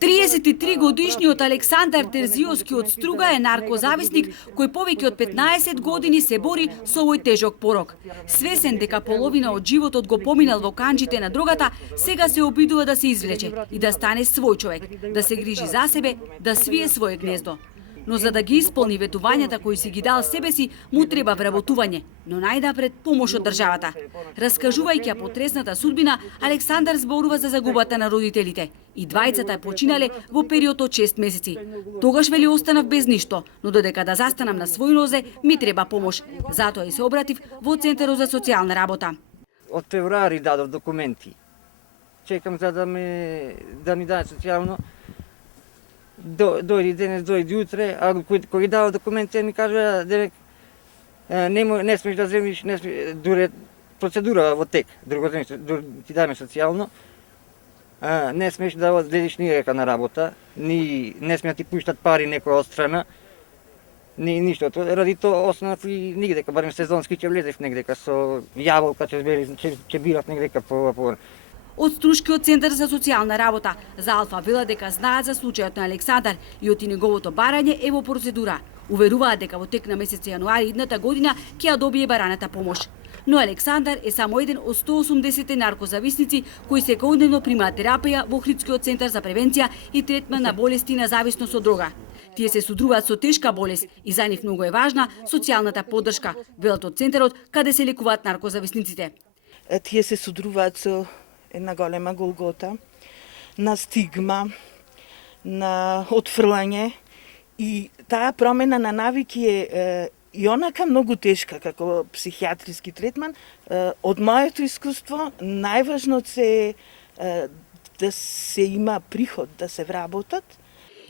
33 годишниот Александар Терзиовски од Струга е наркозависник кој повеќе од 15 години се бори со овој тежок порок. Свесен дека половина од животот го поминал во канџите на дрогата, сега се обидува да се извлече и да стане свој човек, да се грижи за себе, да свие свое гнездо. Но за да ги исполни ветувањата кои си ги дал себе си, му треба вработување, но најнапред помош од државата. Раскажувајќи ја потресната судбина, Александар зборува за загубата на родителите. И двајцата починале во период од 6 месеци. Тогаш вели останав без ништо, но додека да застанам на свој нозе, ми треба помош. Затоа и се обратив во Центарот за социјална работа. Од февруари дадов документи. Чекам за да ми даде социјално. Дојди денес, дојди утре, а кој дава документи ми кажа дека не смеш да земиш, дуре процедура во тек, друго ти даме социјално, не смеш да одлезиш никака на работа, не смеат ти пуштат пари некоја одстрана, ништо. Ради тоа останав и нигдека, барем сезонски ќе влезев негдека со јаболка, ќе бирав негдека по Од Струшкиот центар за социјална работа за Алфа вела дека знаат за случајот на Александар и оти неговото барање е во процедура. Уверуваат дека во тек на месец јануари идната година ќе ја добие бараната помош. Но Александар е само еден од 180 наркозависници кои секојдневно примаат терапија во Охридскиот центар за превенција и третман на болести на зависност од дрога. Тие се судруваат со тешка болест и за нив многу е важна социјалната поддршка, велат од центарот каде се лекуваат наркозависниците. Тие се судруваат со една голема голгота, на стигма, на отфрлање и таа промена на навики е и онака многу тешка како психијатриски третман. Од моето искуство најважното е да се има приход, да се вработат.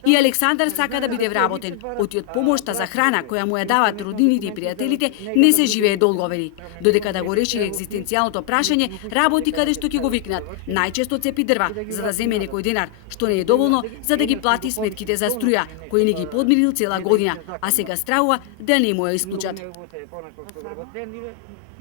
И Александар сака да биде вработен. Оти од помошта за храна која му ја дават роднините и пријателите, не се живее долго, вели. Додека да го реши екзистенцијалното прашање, работи каде што ќе го викнат. Најчесто цепи дрва за да земе некој денар, што не е доволно за да ги плати сметките за струја, кои не ги подмирил цела година, а сега стравува да не му ја исклучат.